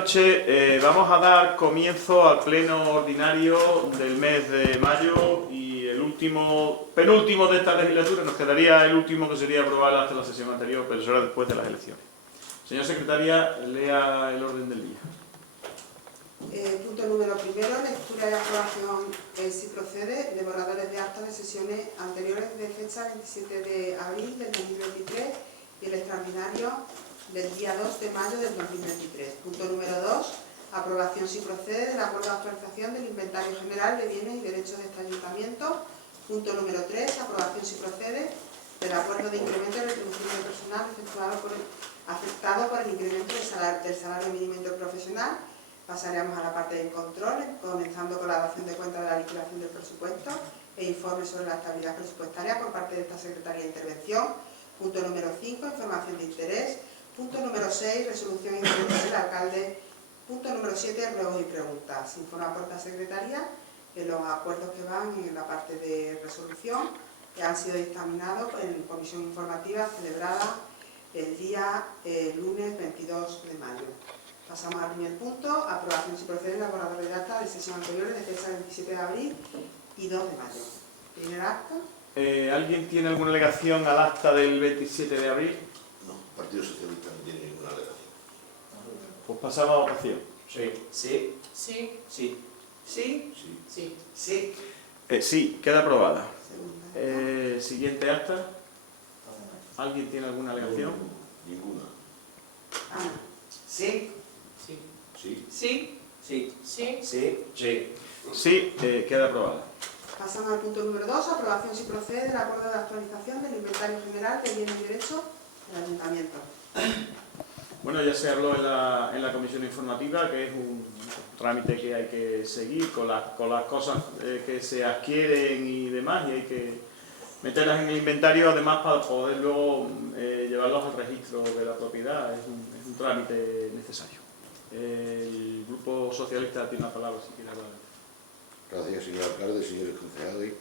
noches. Vamos a dar comienzo al pleno ordinario del mes de mayo y el penúltimo de esta legislatura. Nos quedaría el último, que sería aprobar hasta la sesión anterior, pero será después de las elecciones. Señora secretaria, lea el orden del día. Punto número primero, lectura y aprobación, si procede, de borradores de actas de sesiones anteriores de fecha 27 de abril del 2023 y el extraordinario del día 2 de mayo del 2023. Punto número 2, aprobación, si procede, del acuerdo de actualización del inventario general de bienes y derechos de este ayuntamiento. Punto número 3, aprobación, si procede, del acuerdo de incremento de retribución del personal afectado por el incremento del salario mínimo interprofesional. Pasaremos a la parte de control, comenzando con la dación de cuenta de la liquidación del presupuesto e informe sobre la estabilidad presupuestaria por parte de esta Secretaría de Intervención. Punto número 5, información de interés. Punto número 6, resolución interna del alcalde. Punto número 7, ruegos y preguntas. Se informa por esta Secretaría que los acuerdos que van en la parte de resolución que han sido dictaminados en comisión informativa celebrada el día lunes 22 de mayo. Pasamos al primer punto, aprobación si procede de la borrador de acta de sesión anteriores de fecha 27 de abril y 2 de mayo. Primer acta. ¿Alguien tiene alguna alegación al acta del 27 de abril? No, el Partido Socialista no tiene ninguna alegación. Pues pasamos a votación. Sí. Sí. Sí. Sí. Sí. Sí. Sí. Sí, queda aprobada. Segunda. Siguiente acta. ¿Alguien tiene alguna alegación? Ninguna. Ana. Sí. Sí. Sí. Sí. Sí. Sí. Sí. Sí. Sí, queda aprobada. Pasamos al punto número 2, aprobación si procede del acuerdo de actualización del inventario general de bienes y derechos del ayuntamiento. Bueno, ya se habló en la comisión informativa, que es un trámite que hay que seguir con las cosas que se adquieren y demás, y hay que meterlas en el inventario, además para poder luego llevarlos al registro de la propiedad. Es un trámite necesario. El Grupo Socialista tiene la palabra, si quiere hablar. Gracias, señor alcalde, señores concejales.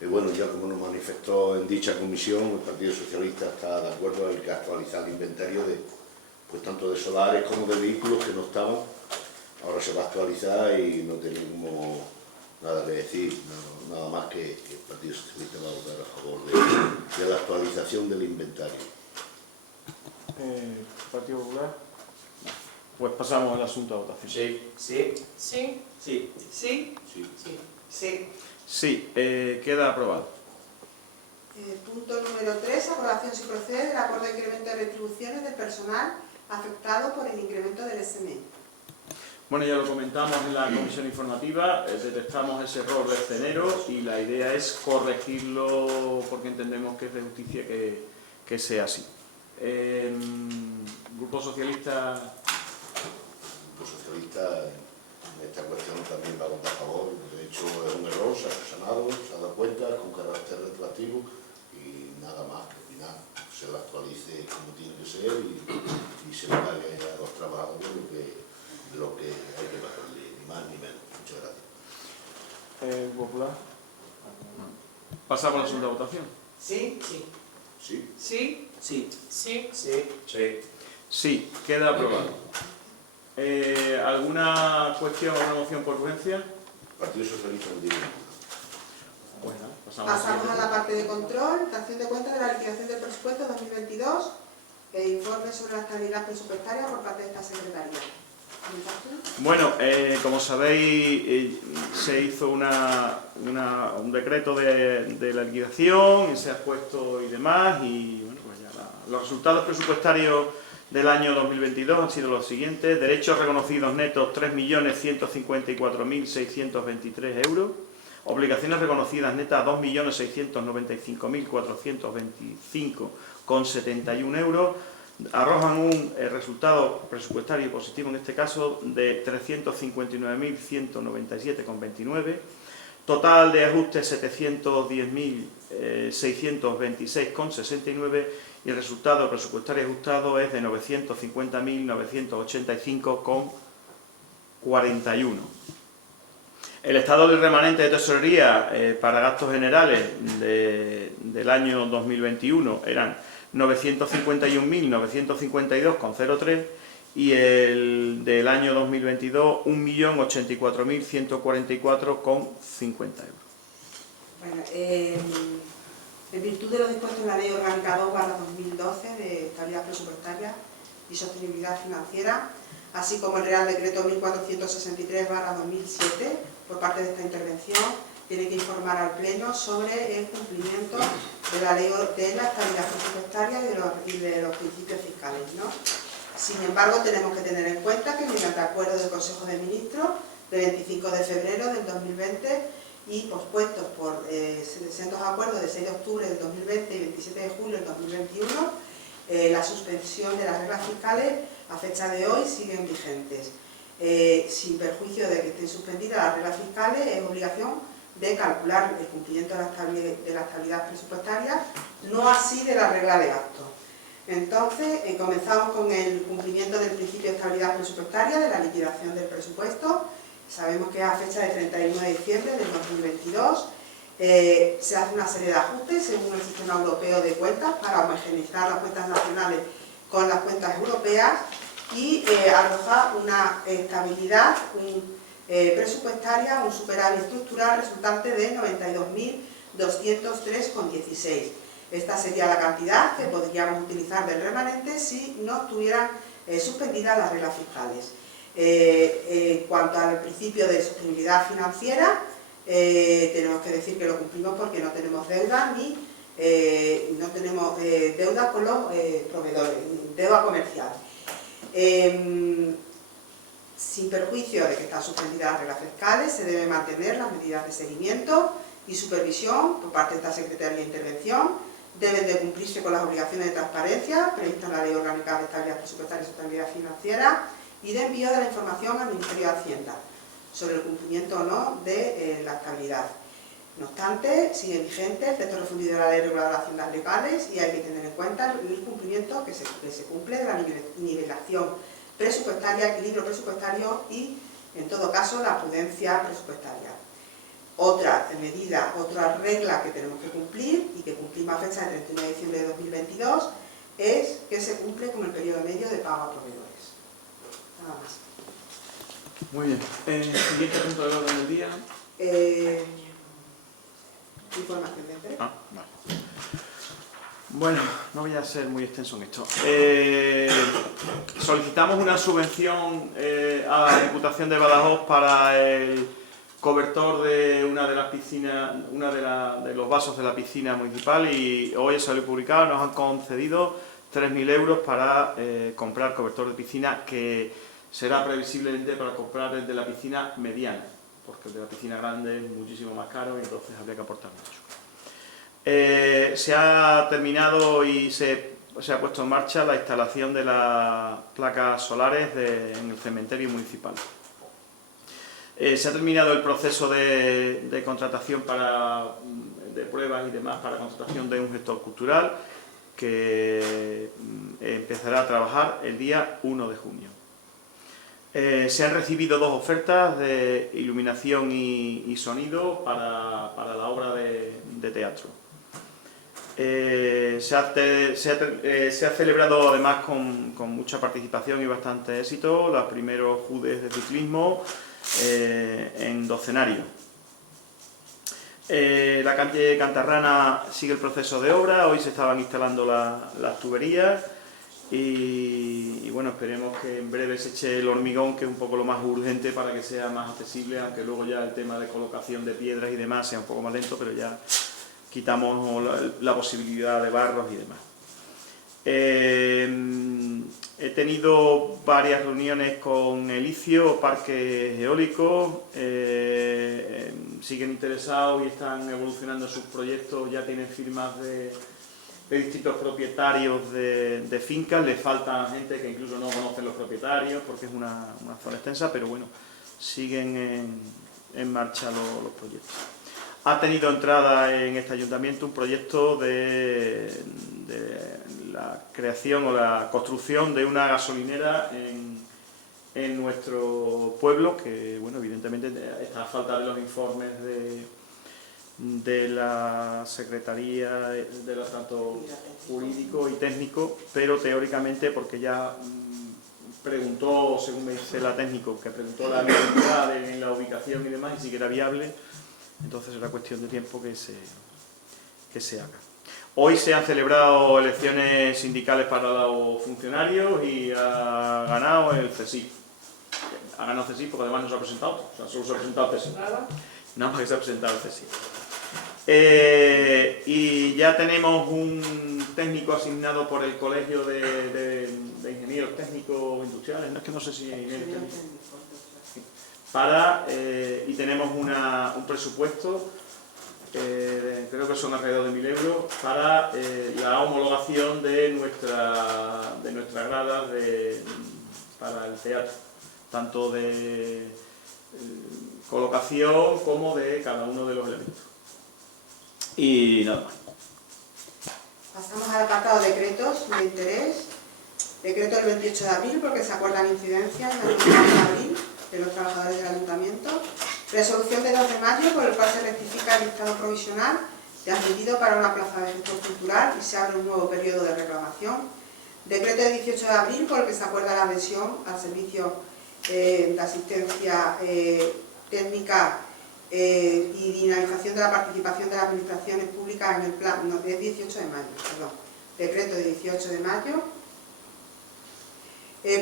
Bueno, ya como nos manifestó en dicha comisión, el Partido Socialista está de acuerdo en que actualizar el inventario pues tanto de solares como de vehículos que no estaban. Ahora se va a actualizar y no tenemos nada que decir, nada más que el Partido Socialista va a votar a favor de la actualización del inventario. ¿Partido Popular? Pues pasamos al asunto a votación. Sí. Sí. Sí. Sí. Sí. Sí. Sí. Sí. Sí, queda aprobado. Punto número 3, aprobación si procede del acuerdo de incremento de retribuciones del personal afectado por el incremento del SME. Bueno, ya lo comentamos en la comisión informativa, detectamos ese error desde enero y la idea es corregirlo porque entendemos que es de justicia que sea así. Grupo Socialista... El Grupo Socialista en esta cuestión también va a votar a favor. De hecho, es un error, se ha sanado, se ha dado cuenta con carácter retroactivo y nada más que al final se lo actualice como tiene que ser y se le pague a los trabajadores lo que hay que pagarle, ni más ni menos. Muchas gracias. Popular. Pasamos a la segunda votación. Sí. Sí. Sí. Sí. Sí. Sí. Sí. Sí. Sí, queda aprobado. ¿Alguna cuestión o alguna moción por urgencia? El Partido Socialista no tiene ninguna. Bueno, Pasamos a la parte de control, dación de cuenta de la liquidación del presupuesto 2022 e informe sobre la estabilidad presupuestaria por parte de esta Secretaría. Bueno, como sabéis, se hizo un decreto de la liquidación, se ha puesto y demás, y bueno, pues ya los resultados presupuestarios del año 2022 han sido los siguientes: derechos reconocidos netos 3.154.623 euros, obligaciones reconocidas netas 2.695.425,71 euros, arrojan un resultado presupuestario positivo en este caso de 359.197,29, total de ajustes 710.626,69 y el resultado presupuestario ajustado es de 950.985,41. El estado del remanente de tesorería para gastos generales del año 2021 eran 951.952,03 y el del año 2022 1.084.144,50 euros. Bueno, en virtud de lo dispuesto en la Ley Orgánica 2/2012 de Estabilidad Presupuestaria y Sostenibilidad Financiera, así como el Real Decreto 1463/2007, por parte de esta intervención, tiene que informar al Pleno sobre el cumplimiento de la Ley de la Estabilidad Presupuestaria y de los principios fiscales, ¿no? Sin embargo, tenemos que tener en cuenta que mediante acuerdo del Consejo de Ministros de 25 de febrero del 2020 y pospuestos por sendos acuerdos de 6 de octubre del 2020 y 27 de julio del 2021, la suspensión de las reglas fiscales a fecha de hoy siguen vigentes. Sin perjuicio de que estén suspendidas las reglas fiscales, es obligación de calcular el cumplimiento de la estabilidad presupuestaria, no así de la regla de gasto. Entonces, comenzamos con el cumplimiento del principio de estabilidad presupuestaria, de la liquidación del presupuesto. Sabemos que a fecha de 31 de diciembre del 2022 se hace una serie de ajustes según el sistema europeo de cuentas para homogeneizar las cuentas nacionales con las cuentas europeas y arroja una estabilidad presupuestaria, un superávit estructural resultante de 92.203,16. Esta sería la cantidad que podríamos utilizar del remanente si no estuvieran suspendidas las reglas fiscales. En cuanto al principio de sostenibilidad financiera, tenemos que decir que lo cumplimos porque no tenemos deuda ni no tenemos deuda con los proveedores, deuda comercial. Sin perjuicio de que están suspendidas las reglas fiscales, se deben mantener las medidas de seguimiento y supervisión por parte de esta Secretaría de Intervención. Deben de cumplirse con las obligaciones de transparencia previstas en la Ley Orgánica de Estabilidad Presupuestaria y Sostenibilidad Financiera y de envío de la información al Ministerio de Hacienda sobre el cumplimiento o no de la estabilidad. No obstante, sigue vigente el texto refundido de la Ley Reguladora de Haciendas Locales y hay que tener en cuenta el cumplimiento que se cumple de la nivelación presupuestaria, equilibrio presupuestario y, en todo caso, la prudencia presupuestaria. Otra medida, otra regla que tenemos que cumplir y que cumplimos a fecha de 31 de diciembre de 2022 es que se cumple con el periodo medio de pago a proveedores. Nada más. Muy bien. Siguiente punto del orden del día. Información de empresa. Vale. Bueno, no voy a ser muy extenso en esto. Solicitamos una subvención a la Diputación de Badajoz para el cobertor de una de las piscinas, de los vasos de la piscina municipal, y hoy salió publicado, nos han concedido 3.000 euros para comprar cobertor de piscina, que será previsiblemente para comprar el de la piscina mediana, porque el de la piscina grande es muchísimo más caro y entonces habría que aportar mucho. Se ha terminado y se ha puesto en marcha la instalación de las placas solares en el cementerio municipal. Se ha terminado el proceso de contratación de pruebas y demás para contratación de un gestor cultural que empezará a trabajar el día 1 de junio. Se han recibido 2 ofertas de iluminación y sonido para la obra de teatro. Se ha celebrado además con mucha participación y bastante éxito los primeros judes de ciclismo en Docenario. La calle Cantarrana sigue el proceso de obra, hoy se estaban instalando las tuberías y bueno, esperemos que en breve se eche el hormigón, que es un poco lo más urgente para que sea más accesible, aunque luego ya el tema de colocación de piedras y demás sea un poco más lento, pero ya quitamos la posibilidad de barros y demás. He tenido varias reuniones con el ICIO, parques eólicos, siguen interesados y están evolucionando sus proyectos, ya tienen firmas de distintos propietarios de fincas, les falta gente que incluso no conocen los propietarios porque es una zona extensa, pero bueno, siguen en marcha los proyectos. Ha tenido entrada en este ayuntamiento un proyecto de la creación o la construcción de una gasolinera en nuestro pueblo, que bueno, evidentemente está a falta de los informes de la Secretaría, tanto jurídico y técnico, pero teóricamente, porque ya preguntó, según me dice la técnico, que preguntó la viabilidad en la ubicación y demás, y si que era viable, entonces era cuestión de tiempo que se haga. Hoy se han celebrado elecciones sindicales para los funcionarios y ha ganado el CSIC. Ha ganado el CSIC porque además no se ha presentado, o sea, solo se ha presentado el CSIC. Nada más que se ha presentado el CSIC. Y ya tenemos un técnico asignado por el Colegio de Ingenieros Técnicos Industriales, no es que no sé si ingenieros técnicos, y tenemos un presupuesto, creo que son alrededor de 1.000 euros, para la homologación de nuestras gradas para el teatro, tanto de colocación como de cada uno de los elementos. Y nada más. Pasamos al apartado de decretos de interés. Decreto del 28 de abril, porque se acuerdan incidencias del 29 de abril de los trabajadores del ayuntamiento. Resolución de 2 de mayo, por el cual se rectifica el listado provisional de admitido para una plaza de gestor cultural y se abre un nuevo periodo de reclamación. Decreto de 18 de abril, por el que se acuerda la adhesión al servicio de asistencia técnica y dinamización de la participación de las administraciones públicas en el plan, no, es 18 de mayo, perdón, decreto de 18 de mayo,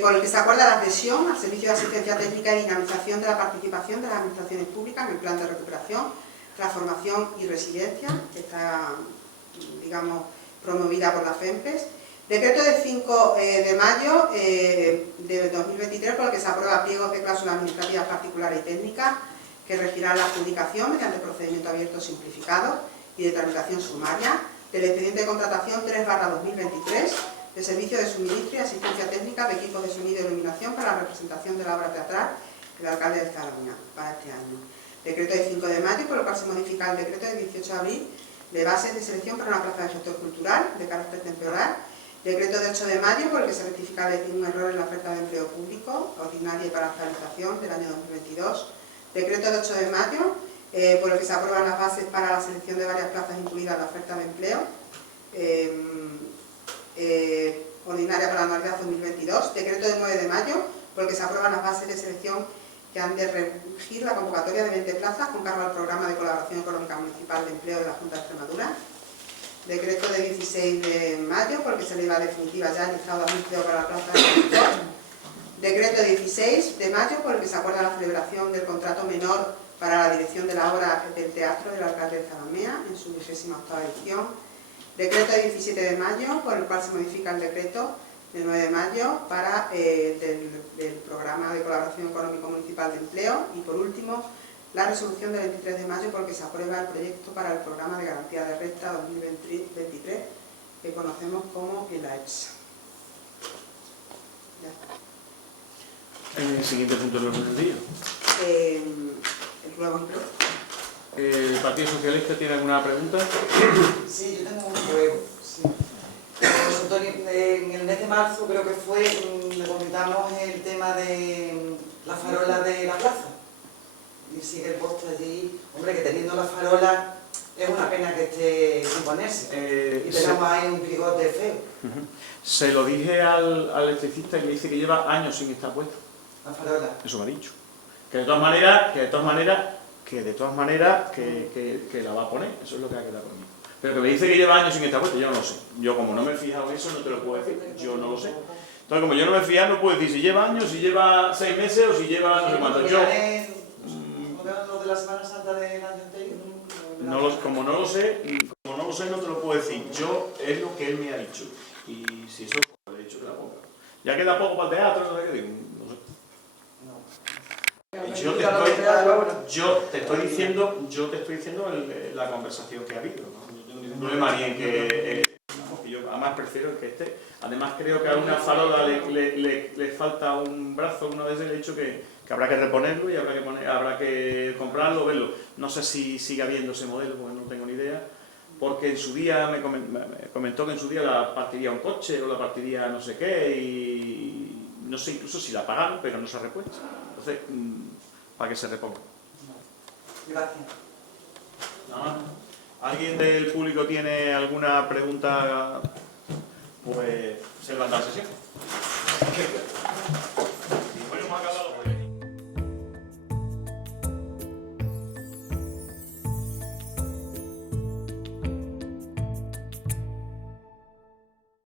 por el que se acuerda la adhesión al servicio de asistencia técnica y dinamización de la participación de las administraciones públicas en el plan de recuperación, transformación y resiliencia, que está, digamos, promovida por la FEMPES. Decreto de 5 de mayo de 2023, por el que se aprueba pliegos de cláusulas administrativas particulares y técnicas que regirán la adjudicación mediante procedimiento abierto simplificado y de tramitación sumaria del expediente de contratación 3/2023 de servicio de suministro y asistencia técnica de equipos de sonido y iluminación para la representación de la obra teatral del alcalde de Zaragoza para este año. Decreto de 5 de mayo, por el cual se modifica el decreto de 18 de abril de bases de selección para una plaza de gestor cultural de carácter temporal. Decreto de 8 de mayo, por el que se rectifica un error en la oferta de empleo público ordinaria y para actualización del año 2022. Decreto de 8 de mayo, por el que se aprueban las bases para la selección de varias plazas incluidas en la oferta de empleo ordinaria para la anualidad 2022. Decreto de 9 de mayo, por el que se aprueban las bases de selección que han de regir la convocatoria de 20 plazas con cargo al programa de colaboración económica municipal de empleo de la Junta de Extremadura. Decreto de 16 de mayo, por el que se eleva definitiva ya el listado de anuncio para la plaza de director. Decreto 16 de mayo, por el que se acuerda la celebración del contrato menor para la dirección de la obra del teatro del alcalde de Zalamea en su 28ª edición. Decreto 17 de mayo, por el cual se modifica el decreto de 9 de mayo para del programa de colaboración económico municipal de empleo. Y por último, la resolución del 23 de mayo, por el que se aprueba el proyecto para el programa de garantía de renta 2023, que conocemos como el AEPS. El siguiente punto del orden del día. El nuevo empleo. ¿El Partido Socialista tiene alguna pregunta? Sí, yo tengo un juego. Sí. Antonio, en el mes de marzo creo que fue, le comentamos el tema de la farola de la plaza. Y sigue el puesto allí. Hombre, que teniendo la farola es una pena que esté sin ponerse. Y tenemos ahí un bigote feo. Se lo dije al electricista y me dice que lleva años sin estar puesto. La farola. Eso me ha dicho. Que de todas maneras que la va a poner. Eso es lo que ha quedado conmigo. Pero que me dice que lleva años sin estar puesto, yo no lo sé. Yo como no me he fijado en eso, no te lo puedo decir. Yo no lo sé. Entonces, como yo no me he fijado, no puedo decir si lleva años, si lleva 6 meses o si lleva no sé cuánto. Yo, ¿Lo de la Semana Santa del año anterior? como no lo sé, no te lo puedo decir. Yo, es lo que él me ha dicho. Y si eso, pues, le he dicho que la ponga. Ya queda poco para el teatro, no sé qué digo. No sé. Yo te estoy diciendo la conversación que ha habido. No tengo ningún problema ni en que yo además prefiero que esté. Además creo que a una farola le falta un brazo, una vez le he dicho que habrá que reponerlo y habrá que comprarlo, verlo. No sé si sigue habiendo ese modelo, porque no tengo ni idea. Porque en su día me comentó que en su día la partiría un coche o la partiría no sé qué y no sé incluso si la pagaron, pero no se ha repuesto. Entonces, para que se reponga. Gracias. ¿No? ¿Alguien del público tiene alguna pregunta? Pues se levanta la sesión.